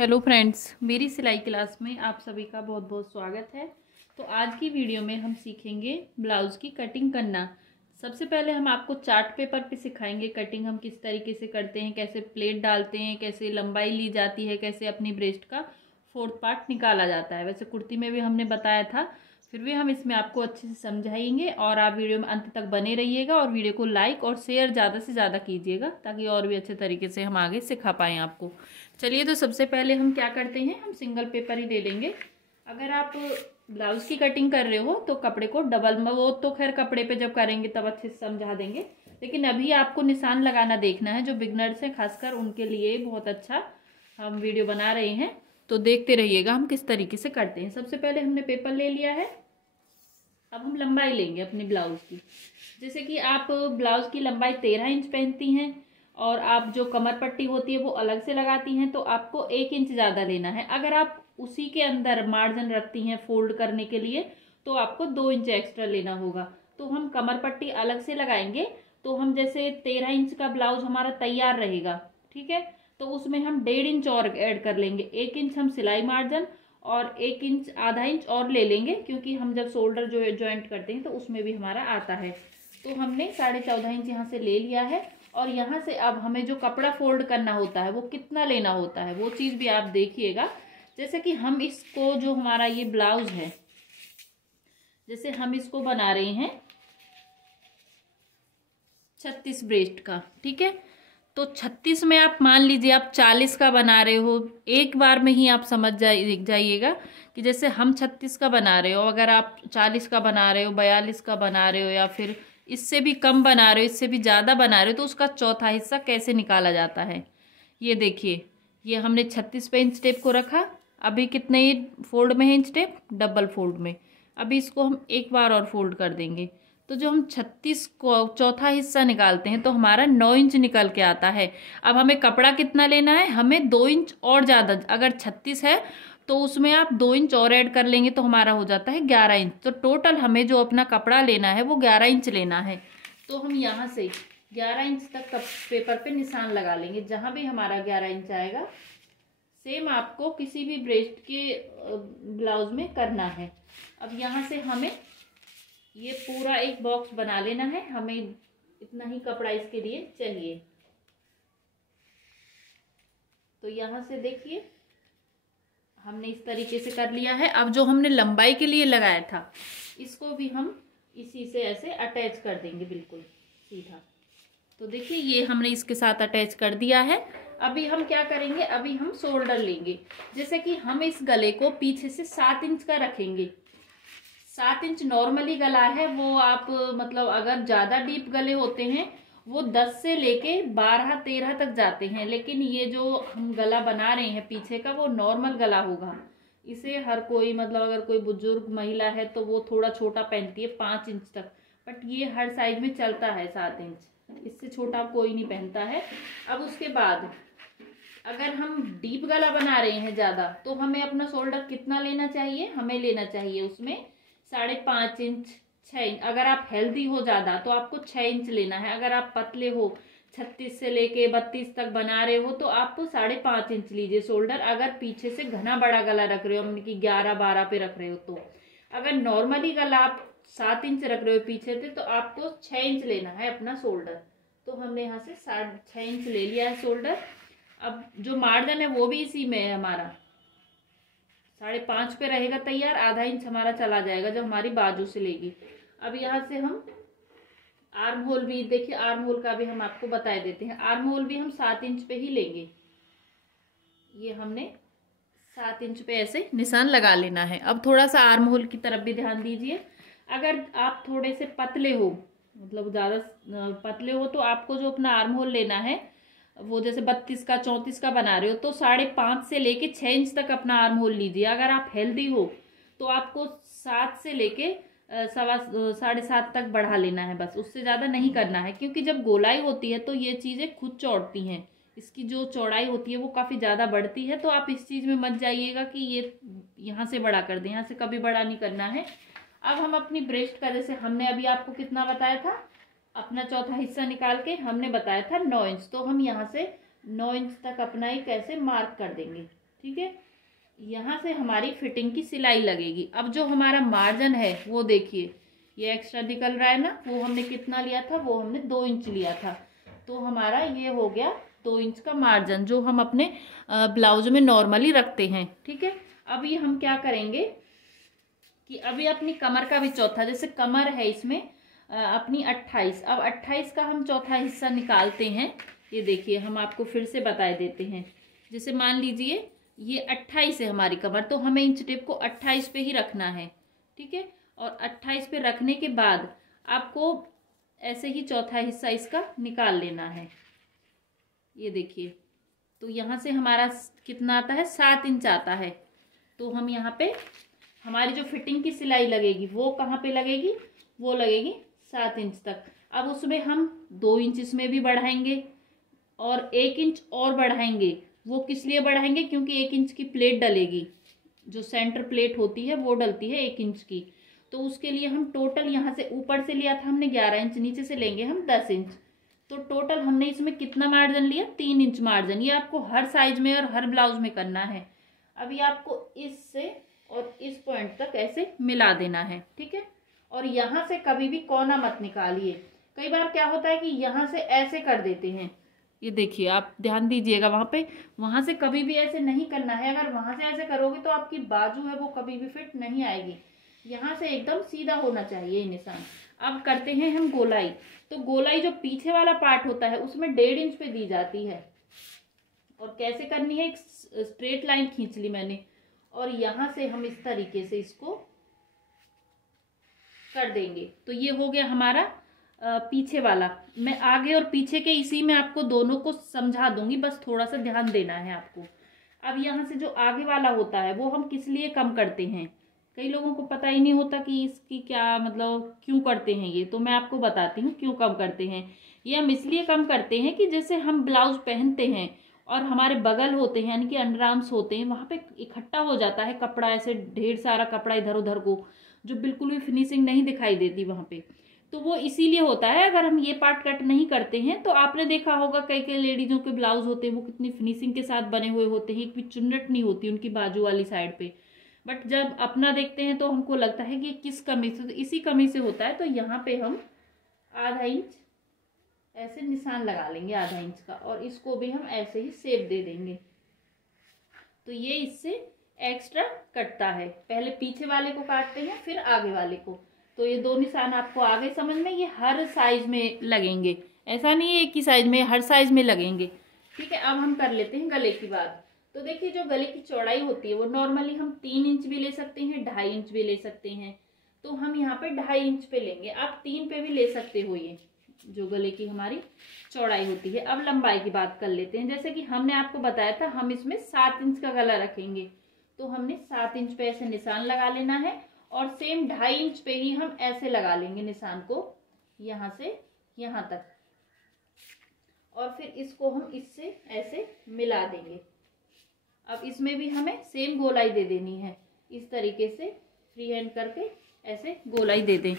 Hello friends, मेरी सिलाई class में आप सभी का बहुत बहुत स्वागत है। तो आज की वीडियो में हम सीखेंगे ब्लाउज़ की कटिंग करना। सबसे पहले हम आपको चार्ट पेपर पे सिखाएंगे कटिंग हम किस तरीके से करते हैं, कैसे प्लेट डालते हैं, कैसे लंबाई ली जाती है, कैसे अपनी ब्रेस्ट का 4th पार्ट निकाला जाता है। वैसे कुर्ती में भी हमने बताया था, फिर भी हम इसमें आपको अच्छे से समझाएंगे और आप वीडियो में अंत तक बने रहिएगा और वीडियो को लाइक और शेयर ज़्यादा से ज़्यादा कीजिएगा ताकि और भी अच्छे तरीके से हम आगे सिखा पाएँ आपको। चलिए, तो सबसे पहले हम क्या करते हैं, हम सिंगल पेपर ही ले लेंगे। अगर आप ब्लाउज की कटिंग कर रहे हो तो कपड़े को डबल में, वो तो खैर कपड़े पे जब करेंगे तब अच्छे से समझा देंगे, लेकिन अभी आपको निशान लगाना देखना है। जो बिगनर्स हैं खासकर उनके लिए बहुत अच्छा हम वीडियो बना रहे हैं, तो देखते रहिएगा हम किस तरीके से करते हैं। सबसे पहले हमने पेपर ले लिया है। अब हम लंबाई लेंगे अपनी ब्लाउज की। जैसे कि आप ब्लाउज की लंबाई 13 इंच पहनती हैं और आप जो कमर पट्टी होती है वो अलग से लगाती हैं, तो आपको 1 इंच ज़्यादा लेना है। अगर आप उसी के अंदर मार्जिन रखती हैं फोल्ड करने के लिए तो आपको 2 इंच एक्स्ट्रा लेना होगा। तो हम कमर पट्टी अलग से लगाएंगे। तो हम जैसे 13 इंच का ब्लाउज हमारा तैयार रहेगा, ठीक है, तो उसमें हम 1.5 इंच और ऐड कर लेंगे। 1 इंच हम सिलाई मार्जिन और 1 इंच, आधा इंच और ले लेंगे, क्योंकि हम जब शोल्डर जो ज्वाइंट करते हैं तो उसमें भी हमारा आता है। तो हमने 14.5 इंच यहाँ से ले लिया है। और यहाँ से अब हमें जो कपड़ा फोल्ड करना होता है वो कितना लेना होता है वो चीज़ भी आप देखिएगा। जैसे कि हम इसको, जो हमारा ये ब्लाउज है, जैसे हम इसको बना रहे हैं 36 ब्रेस्ट का, ठीक है, तो 36 में आप मान लीजिए आप 40 का बना रहे हो, एक बार में ही आप समझ जाइएगा कि जैसे हम 36 का बना रहे हो, अगर आप 40 का बना रहे हो, 42 का बना रहे हो, या फिर इससे भी कम बना रहे हो, इससे भी ज़्यादा बना रहे हो, तो उसका चौथा हिस्सा कैसे निकाला जाता है। ये देखिए, ये हमने 36 पे इंच टेप को रखा। अभी कितने फोल्ड में है इंच टेप, डबल फोल्ड में। अभी इसको हम एक बार और फोल्ड कर देंगे, तो जो हम 36 को चौथा हिस्सा निकालते हैं तो हमारा 9 इंच निकल के आता है। अब हमें कपड़ा कितना लेना है, हमें 2 इंच और ज़्यादा, अगर 36 है तो उसमें आप 2 इंच और ऐड कर लेंगे तो हमारा हो जाता है 11 इंच। तो टोटल हमें जो अपना कपड़ा लेना है वो 11 इंच लेना है। तो हम यहाँ से 11 इंच तक पेपर पे निशान लगा लेंगे, जहाँ भी हमारा 11 इंच आएगा। सेम आपको किसी भी ब्रेस्ट के ब्लाउज में करना है। अब यहाँ से हमें ये पूरा एक बॉक्स बना लेना है, हमें इतना ही कपड़ा इसके लिए चाहिए। तो यहाँ से देखिए हमने इस तरीके से कर लिया है। अब जो हमने लंबाई के लिए लगाया था इसको भी हम इसी से ऐसे अटैच कर देंगे, बिल्कुल सीधा। तो देखिए ये हमने इसके साथ अटैच कर दिया है। अभी हम क्या करेंगे, अभी हम शोल्डर लेंगे। जैसे कि हम इस गले को पीछे से 7 इंच का रखेंगे। 7 इंच नॉर्मली गला है, वो आप मतलब अगर ज़्यादा डीप गले होते हैं वो 10 से लेके 12-13 तक जाते हैं, लेकिन ये जो हम गला बना रहे हैं पीछे का वो नॉर्मल गला होगा। इसे हर कोई, मतलब अगर कोई बुजुर्ग महिला है तो वो थोड़ा छोटा पहनती है 5 इंच तक, बट ये हर साइज में चलता है 7 इंच, इससे छोटा कोई नहीं पहनता है। अब उसके बाद अगर हम डीप गला बना रहे हैं ज़्यादा, तो हमें अपना शोल्डर कितना लेना चाहिए, हमें लेना चाहिए उसमें 5.5 इंच, 6 इंच। अगर आप हेल्दी हो ज़्यादा तो आपको 6 इंच लेना है। अगर आप पतले हो, 36 से लेके 32 तक बना रहे हो, तो आप 5.5 इंच लीजिए शोल्डर। अगर पीछे से घना बड़ा गला रख रहे हो, मतलब कि 11-12 पे रख रहे हो, तो अगर नॉर्मली गला आप 7 इंच रख रहे हो पीछे से, तो आपको 6 इंच लेना है अपना शोल्डर। तो हमने यहाँ से 6 इंच ले लिया है शोल्डर। अब जो मार्जिन है वो भी इसी में है हमारा, 5.5 पे रहेगा तैयार, आधा इंच हमारा चला जाएगा जब हमारी बाजू से लेगी। अब यहाँ से हम आर्म होल भी, देखिए आर्म होल का भी हम आपको बता देते हैं। आर्म होल भी हम 7 इंच पे ही लेंगे। ये हमने 7 इंच पे ऐसे निशान लगा लेना है। अब थोड़ा सा आर्म होल की तरफ भी ध्यान दीजिए। अगर आप थोड़े से पतले हो, मतलब ज़्यादा पतले हो, तो आपको जो अपना आर्म होल लेना है वो जैसे 32 का 34 का बना रहे हो तो 5.5 से लेके 6 इंच तक अपना आर्म होल लीजिए। अगर आप हेल्दी हो तो आपको 7 से लेके 7.5 तक बढ़ा लेना है, बस उससे ज़्यादा नहीं करना है, क्योंकि जब गोलाई होती है तो ये चीज़ें खुद चौड़ती हैं। इसकी जो चौड़ाई होती है वो काफ़ी ज़्यादा बढ़ती है, तो आप इस चीज़ में मत जाइएगा कि ये यहाँ से बड़ा कर दें, यहाँ से कभी बड़ा नहीं करना है। अब हम अपनी ब्रेस्ट का, जैसे हमने अभी आपको कितना बताया था, अपना चौथा हिस्सा निकाल के हमने बताया था 9 इंच, तो हम यहाँ से 9 इंच तक अपना एक ऐसे मार्क कर देंगे। ठीक है। यहाँ से हमारी फिटिंग की सिलाई लगेगी। अब जो हमारा मार्जिन है वो देखिए, ये एक्स्ट्रा निकल रहा है ना, वो हमने कितना लिया था, वो हमने 2 इंच लिया था। तो हमारा ये हो गया 2 इंच का मार्जिन, जो हम अपने ब्लाउज में नॉर्मली रखते हैं। ठीक है। अब ये हम क्या करेंगे कि अभी अपनी कमर का भी चौथा, जैसे कमर है इसमें अपनी 28, अब 28 का हम चौथा हिस्सा निकालते हैं। ये देखिए, हम आपको फिर से बता देते हैं। जैसे मान लीजिए ये 28 है हमारी कमर, तो हमें इंच टेप को 28 पे ही रखना है। ठीक है। और 28 पे रखने के बाद आपको ऐसे ही चौथा हिस्सा इसका निकाल लेना है। ये देखिए, तो यहाँ से हमारा कितना आता है, 7 इंच आता है। तो हम यहाँ पे हमारी जो फिटिंग की सिलाई लगेगी वो कहाँ पे लगेगी, वो लगेगी 7 इंच तक। अब उसमें हम 2 इंच इसमें भी बढ़ाएंगे और 1 इंच और बढ़ाएंगे। वो किस लिए बढ़ाएंगे, क्योंकि 1 इंच की प्लेट डलेगी, जो सेंटर प्लेट होती है वो डलती है 1 इंच की। तो उसके लिए हम टोटल यहाँ से ऊपर से लिया था हमने 11 इंच, नीचे से लेंगे हम 10 इंच। तो टोटल हमने इसमें कितना मार्जिन लिया, 3 इंच मार्जिन। ये आपको हर साइज में और हर ब्लाउज में करना है। अभी आपको इससे और इस पॉइंट तक ऐसे मिला देना है। ठीक है। और यहाँ से कभी भी कोना मत निकालिए। कई बार क्या होता है कि यहाँ से ऐसे कर देते हैं, ये देखिए, आप ध्यान दीजिएगा वहां पे, वहां से कभी भी ऐसे नहीं करना है। अगर वहां से ऐसे करोगे तो आपकी बाजू है वो कभी भी फिट नहीं आएगी। यहाँ से एकदम सीधा होना चाहिए निशान। अब करते हैं हम गोलाई। तो गोलाई जो पीछे वाला पार्ट होता है उसमें 1.5 इंच पे दी जाती है। और कैसे करनी है, एक स्ट्रेट लाइन खींच ली मैंने और यहाँ से हम इस तरीके से इसको कर देंगे। तो ये हो गया हमारा पीछे वाला। मैं आगे और पीछे के इसी में आपको दोनों को समझा दूंगी, बस थोड़ा सा ध्यान देना है आपको। अब यहाँ से जो आगे वाला होता है वो हम किस लिए कम करते हैं, कई लोगों को पता ही नहीं होता कि इसकी क्या मतलब क्यों करते हैं ये, तो मैं आपको बताती हूँ क्यों कम करते हैं। ये हम इसलिए कम करते हैं कि जैसे हम ब्लाउज पहनते हैं और हमारे बगल होते हैं यानी कि अंडर आर्म्स होते हैं, वहाँ पे इकट्ठा हो जाता है कपड़ा, ऐसे ढेर सारा कपड़ा इधर उधर को, जो बिल्कुल भी फिनिशिंग नहीं दिखाई देती वहाँ पे। तो वो इसीलिए होता है। अगर हम ये पार्ट कट नहीं करते हैं तो आपने देखा होगा कई कई लेडीजों के ब्लाउज होते हैं वो कितनी फिनिशिंग के साथ बने हुए होते हैं, एक भी चुन्नट नहीं होती उनकी बाजू वाली साइड पे। बट जब अपना देखते हैं तो हमको लगता है कि किस कमी से, तो इसी कमी से होता है। तो यहाँ पे हम आधा इंच ऐसे निशान लगा लेंगे, आधा इंच का, और इसको भी हम ऐसे ही शेप दे देंगे। तो ये इससे एक्स्ट्रा कटता है। पहले पीछे वाले को काटते हैं फिर आगे वाले को। तो ये 2 निशान आपको आगे समझ में, ये हर साइज में लगेंगे, ऐसा नहीं है एक ही साइज में, हर साइज में लगेंगे। ठीक है। अब हम कर लेते हैं गले की बात। तो देखिए, जो गले की चौड़ाई होती है वो नॉर्मली हम 3 इंच भी ले सकते हैं, 2.5 इंच भी ले सकते हैं। तो हम यहाँ पे 2.5 इंच पे लेंगे, आप 3 पे भी ले सकते हो। ये जो गले की हमारी चौड़ाई होती है। अब लंबाई की बात कर लेते हैं। जैसे कि हमने आपको बताया था हम इसमें 7 इंच का गला रखेंगे, तो हमने 7 इंच पे ऐसे निशान लगा लेना है और सेम 2.5 इंच पे ही हम ऐसे लगा लेंगे निशान को, यहाँ से यहाँ तक, और फिर इसको हम इससे ऐसे मिला देंगे। अब इसमें भी हमें सेम गोलाई दे देनी है, इस तरीके से फ्री हैंड करके ऐसे गोलाई दे दें।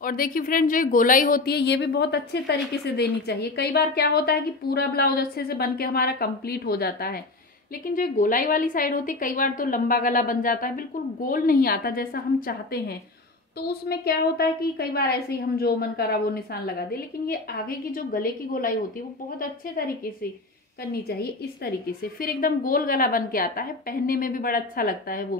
और देखिए फ्रेंड, जो गोलाई होती है ये भी बहुत अच्छे तरीके से देनी चाहिए। कई बार क्या होता है कि पूरा ब्लाउज अच्छे से बन के हमारा कंप्लीट हो जाता है, लेकिन जो गोलाई वाली साइड होती है कई बार तो लंबा गला बन जाता है, बिल्कुल गोल नहीं आता जैसा हम चाहते हैं। तो उसमें क्या होता है कि कई बार ऐसे ही हम जो मन करा वो निशान लगा दे। लेकिन ये आगे की जो गले की गोलाई होती है वो बहुत अच्छे तरीके से करनी चाहिए, इस तरीके से, फिर एकदम गोल गला बन के आता है, पहनने में भी बड़ा अच्छा लगता है वो।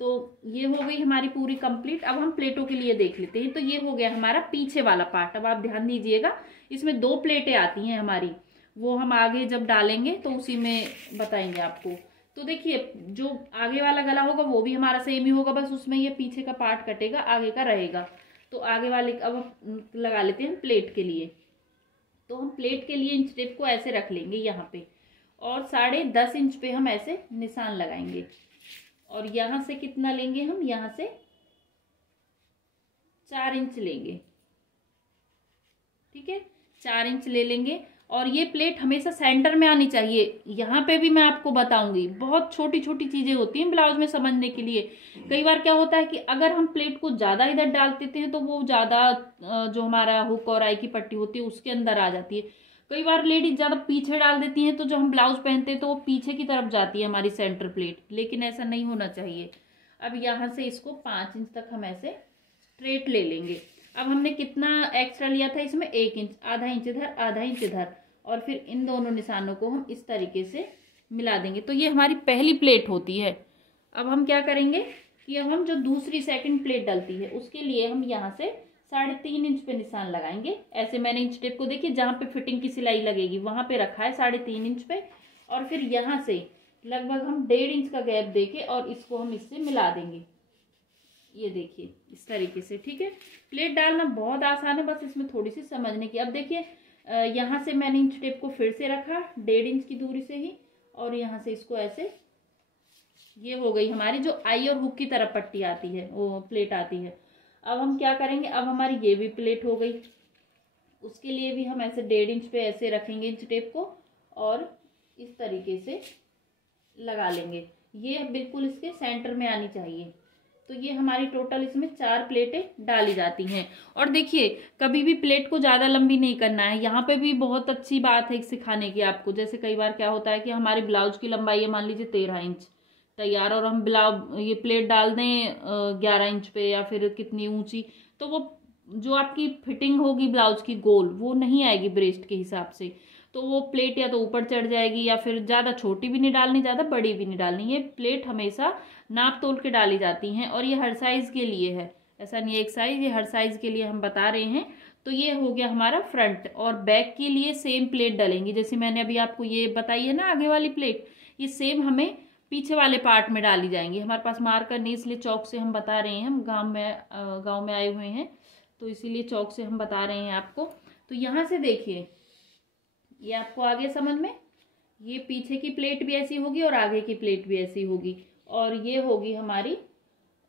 तो ये हो गई हमारी पूरी कंप्लीट। अब हम प्लेटों के लिए देख लेते हैं। तो ये हो गया हमारा पीछे वाला पार्ट। अब आप ध्यान दीजिएगा, इसमें 2 प्लेटें आती हैं हमारी, वो हम आगे जब डालेंगे तो उसी में बताएंगे आपको। तो देखिए, जो आगे वाला गला होगा वो भी हमारा सेम ही होगा, बस उसमें ये पीछे का पार्ट कटेगा, आगे का रहेगा। तो आगे वाले अब लगा लेते हैं प्लेट के लिए। तो हम प्लेट के लिए इंच टेप को ऐसे रख लेंगे यहाँ पे, और 10.5 इंच पे हम ऐसे निशान लगाएंगे। और यहाँ से कितना लेंगे हम, यहाँ से 4 इंच लेंगे। ठीक है, 4 इंच ले लेंगे। और ये प्लेट हमेशा सेंटर में आनी चाहिए। यहाँ पे भी मैं आपको बताऊंगी, बहुत छोटी छोटी चीजें होती हैं ब्लाउज में समझने के लिए। कई बार क्या होता है कि अगर हम प्लेट को ज्यादा इधर डाल देते हैं तो वो ज्यादा जो हमारा हुक और आई की पट्टी होती है उसके अंदर आ जाती है। कई बार लेडीज ज़्यादा पीछे डाल देती हैं, तो जो हम ब्लाउज पहनते हैं तो वो पीछे की तरफ जाती है हमारी सेंटर प्लेट, लेकिन ऐसा नहीं होना चाहिए। अब यहाँ से इसको 5 इंच तक हम ऐसे स्ट्रेट ले लेंगे। अब हमने कितना एक्स्ट्रा लिया था इसमें, 1 इंच, आधा इंच इधर आधा इंच इधर, और फिर इन दोनों निशानों को हम इस तरीके से मिला देंगे। तो ये हमारी पहली प्लेट होती है। अब हम क्या करेंगे कि अब हम जो दूसरी सेकंड प्लेट डलती है उसके लिए हम यहाँ से 3.5 इंच पे निशान लगाएंगे। ऐसे मैंने इंच टेप को देखिए जहाँ पे फिटिंग की सिलाई लगेगी वहां पे रखा है 3.5 इंच पे, और फिर यहाँ से लगभग हम 1.5 इंच का गैप देके और इसको हम इससे मिला देंगे। ये देखिए इस तरीके से, ठीक है। प्लेट डालना बहुत आसान है, बस इसमें थोड़ी सी समझने की। अब देखिए यहाँ से मैंने इंच टेप को फिर से रखा 1.5 इंच की दूरी से ही, और यहाँ से इसको ऐसे, ये हो गई हमारी जो आई और हुक की तरफ पट्टी आती है, वो प्लेट आती है। अब हम क्या करेंगे, अब हमारी ये भी प्लेट हो गई, उसके लिए भी हम ऐसे 1.5 इंच पे ऐसे रखेंगे इंच टेप को और इस तरीके से लगा लेंगे। ये बिल्कुल इसके सेंटर में आनी चाहिए। तो ये हमारी टोटल इसमें 4 प्लेटें डाली जाती हैं। और देखिए कभी भी प्लेट को ज़्यादा लंबी नहीं करना है। यहाँ पे भी बहुत अच्छी बात है सिखाने की आपको। जैसे कई बार क्या होता है कि हमारे ब्लाउज की लंबाई है मान लीजिए 13 इंच तैयार, और हम ब्लाउज ये प्लेट डाल दें 11 इंच पे या फिर कितनी ऊंची, तो वो जो आपकी फिटिंग होगी ब्लाउज की गोल, वो नहीं आएगी ब्रेस्ट के हिसाब से। तो वो प्लेट या तो ऊपर चढ़ जाएगी, या फिर ज़्यादा छोटी भी नहीं डालनी ज़्यादा बड़ी भी नहीं डालनी। ये प्लेट हमेशा नाप तोल के डाली जाती हैं, और ये हर साइज़ के लिए है, ऐसा नहीं एक साइज़, ये हर साइज़ के लिए हम बता रहे हैं। तो ये हो गया हमारा फ्रंट, और बैक के लिए सेम प्लेट डलेंगी। जैसे मैंने अभी आपको ये बताई है ना आगे वाली प्लेट, ये सेम हमें पीछे वाले पार्ट में डाली जाएंगी। हमारे पास मार्कर नहीं इसलिए चौक से हम बता रहे हैं, हम गाँव में आए हुए हैं तो इसीलिए चौक से हम बता रहे हैं आपको। तो यहाँ से देखिए ये आपको आगे समझ में, ये पीछे की प्लेट भी ऐसी होगी और आगे की प्लेट भी ऐसी होगी, और ये होगी हमारी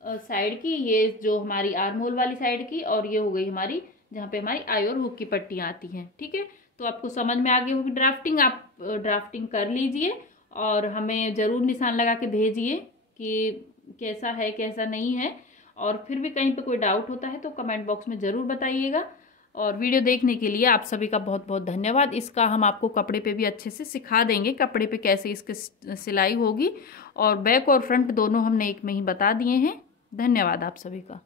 साइड की, ये जो हमारी आर्म होल वाली साइड की, और ये हो गई हमारी जहाँ पे हमारी आई और हुक की पट्टियाँ आती हैं, ठीक है। तो आपको समझ में आ गई होगी ड्राफ्टिंग। आप ड्राफ्टिंग कर लीजिए और हमें ज़रूर निशान लगा के भेजिए कि कैसा है कैसा नहीं है, और फिर भी कहीं पे कोई डाउट होता है तो कमेंट बॉक्स में ज़रूर बताइएगा। और वीडियो देखने के लिए आप सभी का बहुत बहुत धन्यवाद। इसका हम आपको कपड़े पे भी अच्छे से सिखा देंगे, कपड़े पे कैसे इसकी सिलाई होगी, और बैक और फ्रंट दोनों हमने एक में ही बता दिए हैं। धन्यवाद आप सभी का।